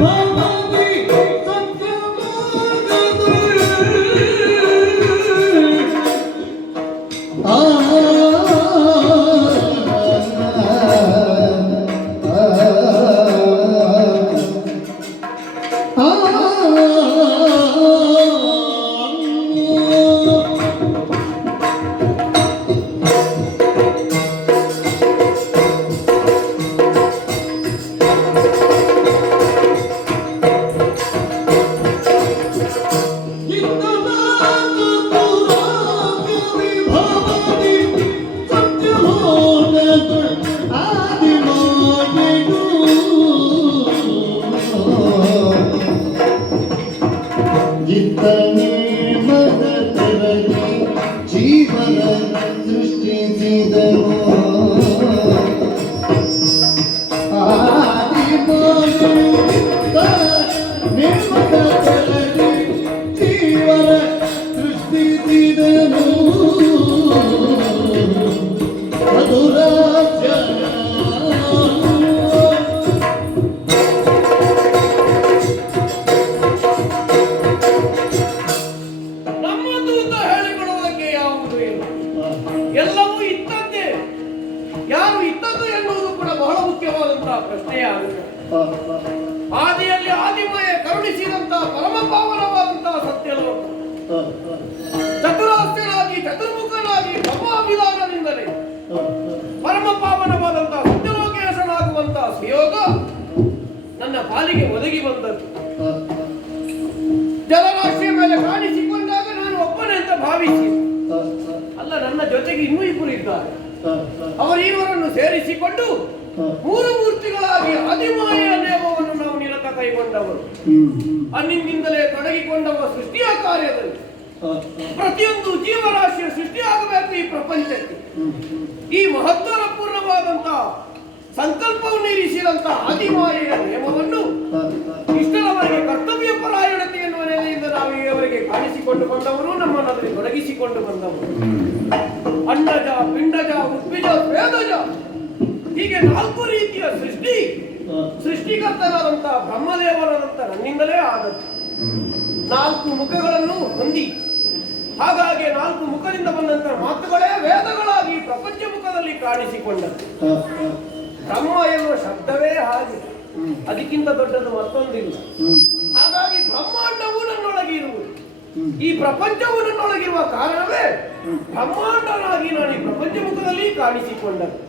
Oh, ಜೀವನ ಸೃಷ್ಟಿಸಿದನು ಜೀವನ ಎಲ್ಲವೂ ಇತ್ತಂತೆ. ಯಾರು ಇತ್ತದ್ದು ಎನ್ನುವುದು ಕೂಡ ಬಹಳ ಮುಖ್ಯವಾದಂತಹ ಪ್ರಶ್ನೆಯಾಗಿದೆ ಆದಿಯಲ್ಲಿ ಆದಿಮಯ ಕರುಣಿಸಿದಂತಹ ಪರಮ ಪಾವನವಾದಂತಹ ಸತ್ಯಲೋಕ ಚತುರಾಸ್ಯನಾಗಿ ಚತುರ್ಮುಖನಾಗಿ, ಬ್ರಹ್ಮಾಭಿಧಾನದಿಂದಲೇ ಪರಮ ಪಾವನವಾದಂತಹ ಸತ್ಯಲೋಕೇಶನಾಗುವಂತಹ ಸುಯೋಗ ನನ್ನ ಪಾಲಿಗೆ ಒದಗಿ ಬಂದದ್ದು. ಜಲರಾಶಿಯ ಮೇಲೆ ಕಾಣಿಸಿಕೊಂಡಾಗ ಜೊತೆಗೆ ಇನ್ನೂ ಇಬ್ಬರು ಇದ್ದಾರೆ. ಅವರೀವರನ್ನು ಸೇರಿಸಿಕೊಂಡು ಮೂರು ಮೂರ್ತಿಗಳಾಗಿ ನಿಯಮವನ್ನು ನೇಮವನ್ನು ನಾವು ನಿರತ ಕೈಗೊಂಡವರು. ಅನ್ನಿಂದಲೇ ತೊಡಗಿಕೊಂಡವ ಸೃಷ್ಟಿಯ ಕಾರ್ಯದಲ್ಲಿ. ಪ್ರತಿಯೊಂದು ಜೀವರಾಶಿಯ ಸೃಷ್ಟಿಯಾಗಬೇಕು ಈ ಪ್ರಪಂಚಕ್ಕೆ. ಈ ಮಹತ್ವರ ಪೂರ್ಣವಾದಂತಹ ಸಂಕಲ್ಪವನ್ನು ಇರಿಸಿದಂತಹ ಅಧಿಮಾಯ ನೇಮವನ್ನು ಇಷ್ಟರವರೆಗೆ ಕರ್ತವ್ಯ ಪರಾಯಣತೆ ಎನ್ನುವ ನೆಲೆಯಿಂದ ನಾವು ಈವರೆಗೆ ಕಾಣಿಸಿಕೊಂಡು ಬಂದವರು ನಮ್ಮನ್ನು ಅದರಲ್ಲಿ ತೊಡಗಿಸಿಕೊಂಡು ಬಂದವರು. ಅಂಡಜ ಪಿಂಡಜ ಉದ್ಭಿಜ ವೇದಜ ಹೀಗೆ ನಾಲ್ಕು ರೀತಿಯ ಸೃಷ್ಟಿ. ಸೃಷ್ಟಿಕರ್ತನಾದಂತಹ ಬ್ರಹ್ಮದೇವರಾದಂತಹ ನನ್ನಿಂದಲೇ ಆದದ್ದು. ನಾಲ್ಕು ಮುಖಗಳನ್ನು ಹೊಂದಿ. ಹಾಗಾಗಿ ನಾಲ್ಕು ಮುಖದಿಂದ ಬಂದಂತ ಮಾತುಗಳೇ ವೇದಗಳಾಗಿ ಪ್ರಪಂಚ ಮುಖದಲ್ಲಿ ಕಾಣಿಸಿಕೊಂಡದ್ದು. ಬ್ರಹ್ಮ ಎನ್ನುವ ಶಬ್ದವೇ ಹಾಗೆ. ಅದಕ್ಕಿಂತ ದೊಡ್ಡದು ಮತ್ತೊಂದಿಲ್ಲ. ಹಾಗಾಗಿ ಬ್ರಹ್ಮಾಂಡವು ನನ್ನೊಳಗೆ ಇರುವುದು. ಈ ಪ್ರಪಂಚವು ಕಾರಣವೇ ಬ್ರಹ್ಮಾಂಡನಾಗಿ ನಾನು ಪ್ರಪಂಚ ಮುಖದಲ್ಲಿ ಕಾಣಿಸಿಕೊಂಡದ್ದು.